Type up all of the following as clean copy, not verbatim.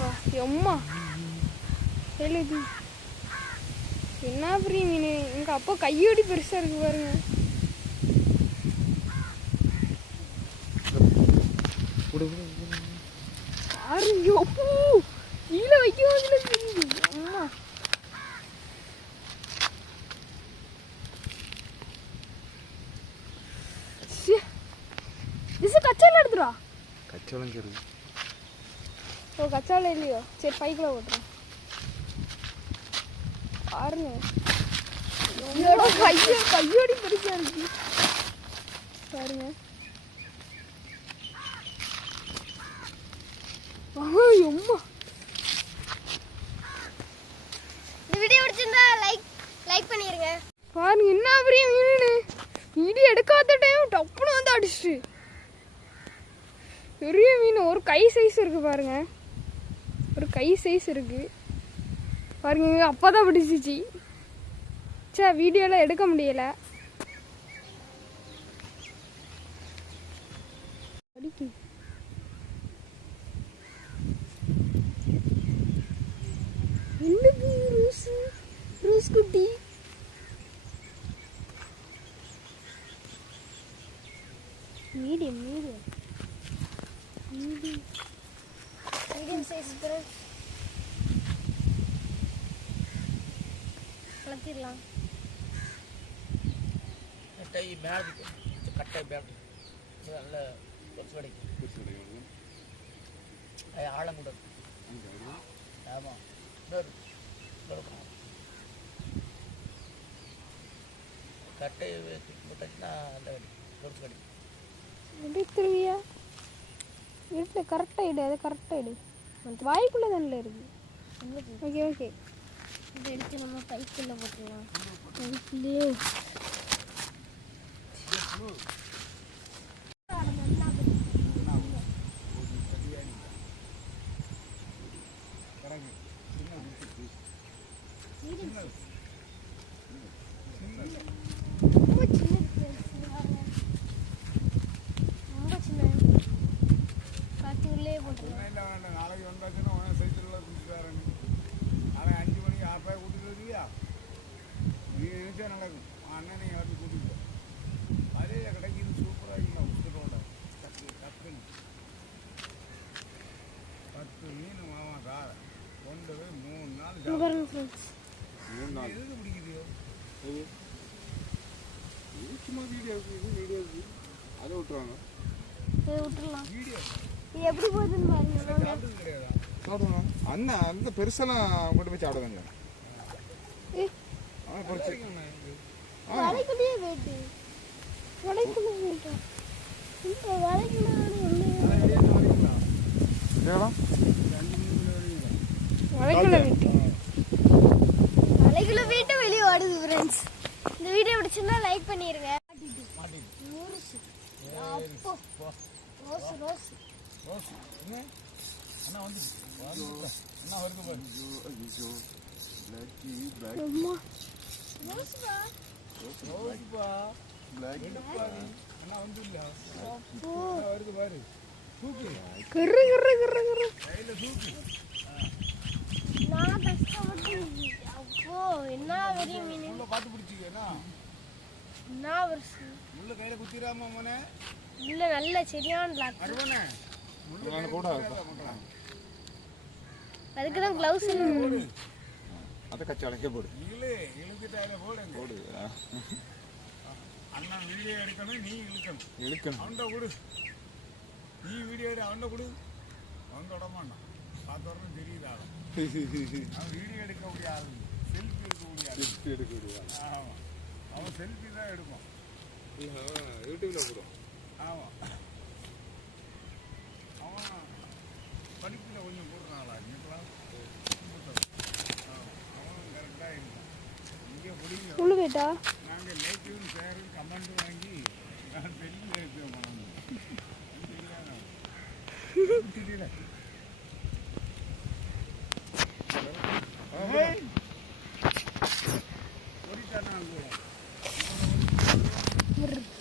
வா எம்மா எழுதி என்ன பெரிய மீன். எங்க அப்பா கையோடி பெருசா இருக்கு பாருங்க. ஐயோ கீழே வைக்க அம்மா. கச்சால எடுத்துடா. கச்சாலம் சரி. ஓ கச்சால இல்லையோ, சரி பைக்குள்ள ஓட்டுறேன் பாருங்க. கையோடி பெருசா இருக்கு பாருங்க. அம்மா இந்த வீடியோ பிடிச்சிருந்தா லைக் பண்ணிருங்க. பாருங்க என்ன பெரிய மீன். இடி எடுக்காத டைம் டப்புன்னு வந்து அடிச்சு. பெரிய மீன் ஒரு கை சைஸ் இருக்கு பாருங்க. ஒரு கை சைஸ் இருக்கு பாருங்க. அப்பதான் பிடிச்சிச்சு. சே வீடியோலாம் எடுக்க முடியல. ரோஸ் குட்டி மீடியம் சைஸ் வளர்த்திடலாம். கட்டை பேட் கட்டை பேட் நல்ல கிடைக்கும். ஆழம் கூட ஆமாம். கட்டை போட்டாச்சுன்னா நல்ல பொறுத்து கிடைக்கும். எடுத்துருவியா? எடுத்து கரெக்டாக இடு. அது கரெக்டாக இடு. வாய்க்குள்ளே தானே இருக்கு. Okay okay. இதை எடுத்து நம்ம பைக்குள்ளே போட்டுடலாம். பைக்குள்ளே நாளைக்கு வந்தாச்சுன்னா சைக்கிளில் குடிச்சுக்காரங்க. ஆனால் 5 மணிக்கு ஆப்பாக கூட்டிட்டு வருவியா? நீ நினைச்சா நடக்கும். அண்ணனை வந்து கூட்டிட்டு அதே கிடைக்கிது. சூப்பராக இல்லை உசுரோட டக்குன்னு 10 மீன் மாமா கார கொண்டு போய் 3 நாள் 3 நாள் எதுக்கு பிடிக்குது? சும்மா வீடியோ அதை விட்டுருவாங்க. விட்டுடலாம். வீடியோ இது எப்படி போகுதுன்னு பாருங்க. சாப்பிடுவோம். அண்ணன் அந்த பெருசெல்லாம் கொண்டு போய் சாப்பிடுவாங்க. வலைக்குள்ளேயே போயிட்டு வலைக்குள்ளே போயிட்டோம். இப்போ வலைக்குள்ள வீட்டு வெளியே ஓடுது ஃப்ரெண்ட்ஸ். இந்த வீடியோ பிடிச்சிருந்தா லைக் பண்ணிருங்க. ரோஸ் ரோஸ் ரோஸ் அண்ணா வந்து அண்ணா வருது பாரு. ஐயோ பிளாக்கி பிளாக் ரோஸ்பா ரோஸ்பா பிளாக் அண்ணா வந்து இல்ல. அப்போ வருது பாரு. தூக்கு கரு கரு கரு கரு கையில தூக்கு. நான் கஷ்டப்பட்டு அப்போ என்ன பெரிய மீன் உள்ள பாத்து பிடிச்சிக்கேனா. என்ன வருஷம் உள்ள கையில குத்திராம மோனே. உள்ள நல்ல சரியான லாக். அருவனே முள்ள கூட அதுக்கு தான் க்ளவுஸ் போடு. அத கச்சாலக்கே போடு. இல்ல இழுக்கிட்டாயில போடு. அண்ணா வீடியோ எடுக்கணும். நீ இழுக்கணும். அவன்ட கொடு. நீ வீடியோ எடு. அவன்ட கொடு. அவன் தொடமாட்டான். பார்த்தவரைக்கும் தெரியுது ஆளு. அவன் வீடியோ எடுக்கக்கூடிய ஆளு. செல்ஃபி எடுக்கக்கூடிய ஆளு. ஆமாம். அவன் செல்ஃபி தான் எடுப்பான். யூடியூப்ல போடுவான். ஆமாம். அவன் படிப்பில் கொஞ்சம் போடுறாங்களா இன்னைக்கெல்லாம். அவன் கரெக்டாக இருக்கான். இங்கே பிடிக்கும். சொல்லு பேட்டா. நாங்கள் லைக்கும் ஷேரும் கமெண்ட்டும் வாங்கி நான் பெரிய லைக்கு பண்ணணும். தெரியல.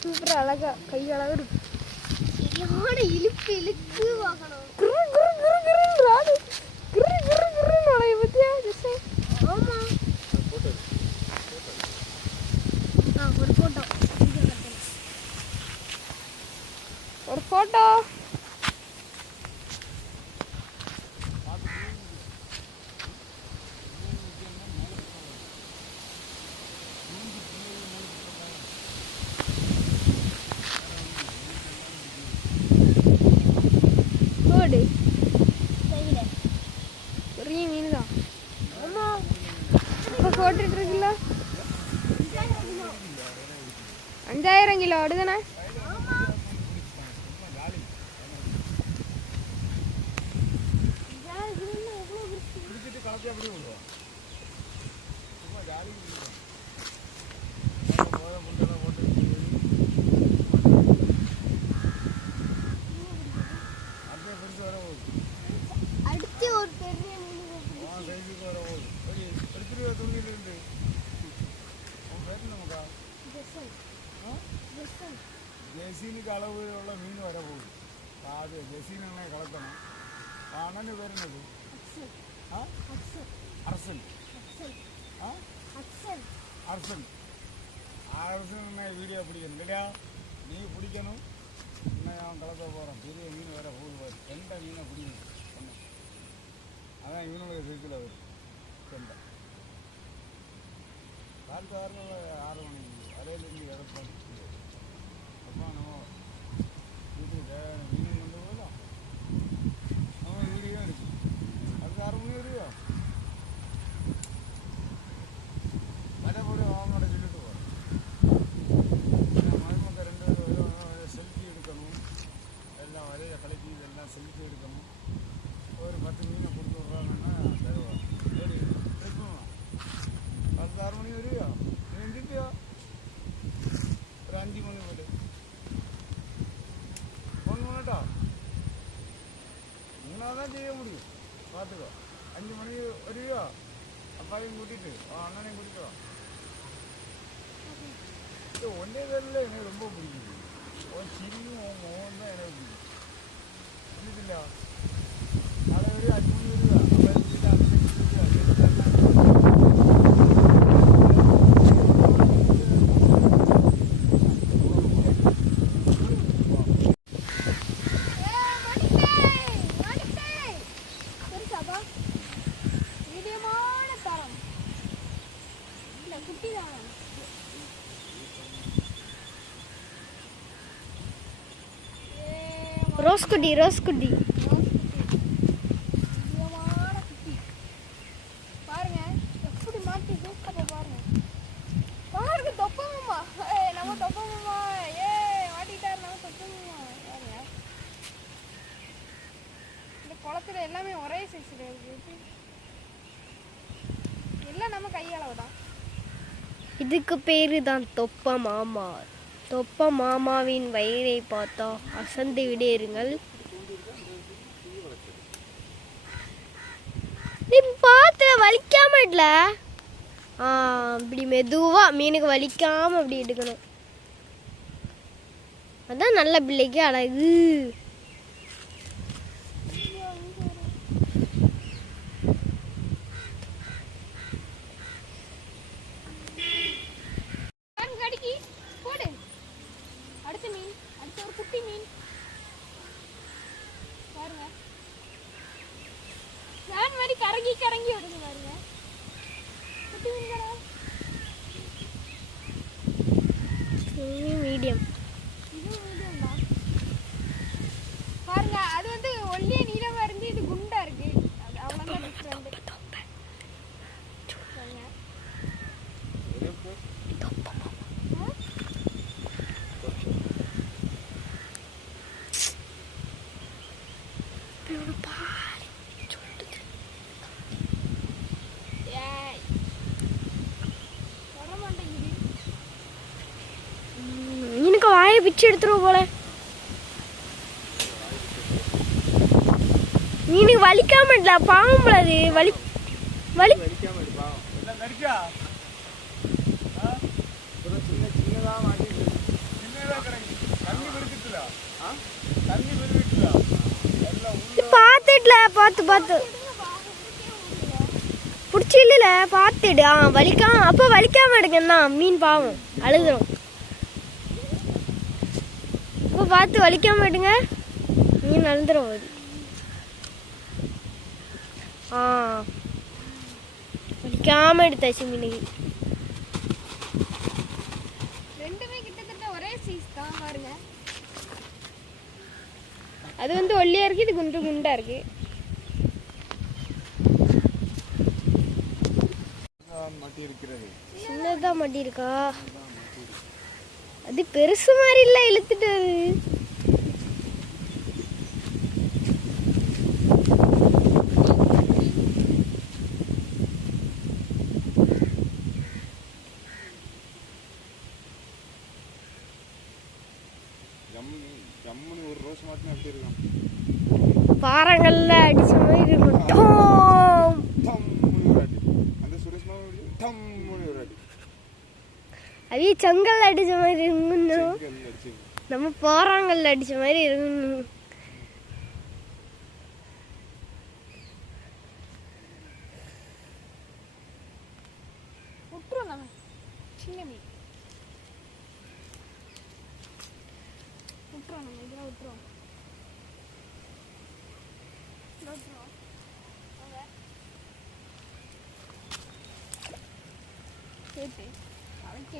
சூப்பரா அழகா கை அழகா இருக்கு. சரியான இழுக்கு வாங்கணும். போட்டுட்டு இருக்குல்ல 5000 கிலோ அடுதானே பிடிச்சிட்டு கலப்பி அப்படியே விடுவோம் சும்மா ஜாலி போத முட்டெல்லாம் போட்டு அப்படியே பெருசு வர போகுது அடுத்து ஒரு பெரிய மீன் சைஸுக்கு வர போகுது எடுத்துட்டு துணியில் இருந்து உன் பேர் நமக்கா ஜெசினுக்கு அளவு உள்ள மீன் வர போகுது அது ஜெசின் என்ன கலக்கணும் அண்ணன் பேர் என்னது அரசன் அரசன் அரசன் வீடியோ பிடிக்கணும் இல்லையா நீ பிடிக்கணும் இன்னும் அவன் கலக்க போகிறான் பெரிய மீன் வேற போகுது கெண்டை மீனை பிடிக்கணும் சொன்னேன் அதான் இவனுடைய சைக்கிள் வரும் கெண்டை காலத்து வாரம் 6 மணிக்கு அரையிலேருந்து இடப்பாடு அப்போ நம்ம வீட்டுக்கு தேவையான மீனும் கொண்டு போகலாம் நம்ம வீடியோ இருக்கு அதுக்கு 6 மணி வரையோ மற்றபடி அவங்களோட சொல்லிட்டு போகிறேன் மருமக்கள் 2 பேரும் செல்ஃபி எடுக்கணும் எல்லாம் வரைய கலக்கி இதெல்லாம் செல்ஃபி எடுக்கணும் ஒரு 10 மீனை கொடுத்து விட்றாங்கன்னா தருவாங்க சரி எடுக்கணும் 6 மணி வரையோ நீ எந்திரிப்பியோ ஒரு 5 மணி போய்ட்டு ஃபோன் பண்ணட்டா முன்னாதான் செய்ய முடியும் பார்த்துக்கோ 5 மணிக்கு வருவியோ அப்பாவையும் கூட்டிட்டு அண்ணனையும் கூட்டிட்டு வா ஒன்றே பேரில் எனக்கு ரொம்ப பிடிக்குது உன் சிரியும் உன் முகம் தான் எனக்கு பிடிக்கும் புரியுதுல்ல நாளை வரையும் 5 மணி வருவா மீடியமான தரம் இல்லை குட்டி தான் ரோஸ் குட்டி மீடியமான குட்டி பாருங்க எப்படி மாட்டி தூக்கப்ப பாருங்க பாருங்க தொப்பமாமா நம்ம தொப்பமாமா மாட்டிட்டாரு நம்ம தொப்பமாமா பாருங்க இந்த குளத்துல எல்லாமே ஒரே சைஸ்ல இருக்கு எல்லாம் நம்ம கையளவு தான் இதுக்கு பேரு தான் தொப்ப மாமா. தொப்ப மாமாவின் வயிறை பார்த்தா அசந்து விடீர்கள். பார்த்து வலிக்காம இல்ல, இப்படி மெதுவா மீனுக்கு வலிக்காம அப்படி எடுக்கணும். அதான் நல்ல பிள்ளைக்கு அழகு. கரங்கி விடுங்க பாருங்க. குட்டி மீன்களா? மீடியம். இது மீடியம் தான். பாருங்க அது வந்து ஒல்லியா நீளமா இருந்து இது குண்டா இருக்கு. அது அவ்வளவுதான் டிஃபரண்ட். வாயை பிச்சு எடுத்துருவோம் போல. மீனுக்கு வலிக்காம இல்ல, பாவம் போல. அது வலி வலி பாத்துட்டுல பார்த்து பார்த்து பிடிச்சி இல்ல பார்த்துடு. வலிக்காம அப்ப வலிக்காம எடுக்கன்னா மீன் பாவம் அழுதுரும். இப்போ பார்த்து வலிக்காம எடுங்க, மீன் அழுந்துரும். வலிக்காம எடுத்தாச்சு மீனுக்கு. ரெண்டுமே கிட்டத்தட்ட ஒரே சைஸ் தான் பாருங்க. அது வந்து ஒல்லியா இருக்கு, இது குண்டு குண்டா இருக்கு. மாட்டி இருக்கிறது. சின்னதா மாட்டி இருக்கா? அது பெருசு மாதிரி இல்ல, இழுத்துட்டு அது. ஜம்முன்னு ஒரு ரோஸ் மாட்டினா எப்படி இருக்கும்? பாறங்கள்ல அடிச்ச மாதிரி இருக்கும். டம்முன்னு ஒரு அடி. அந்த சுரேஷ் மாமா டம்முன்னு ஒரு அடி. அதே செங்கல் அடிச்ச மாதிரி இருக்கும். செங்கல் அடிச்சு. நம்ம பாறாங்கல்ல அடிச்ச மாதிரி இருக்கும். விட்டுரும் நம்ம சின்ன மீன் விட்டுரும், நம்ம இதெல்லாம் விட்டுரும். சேர்த்து அழைச்சி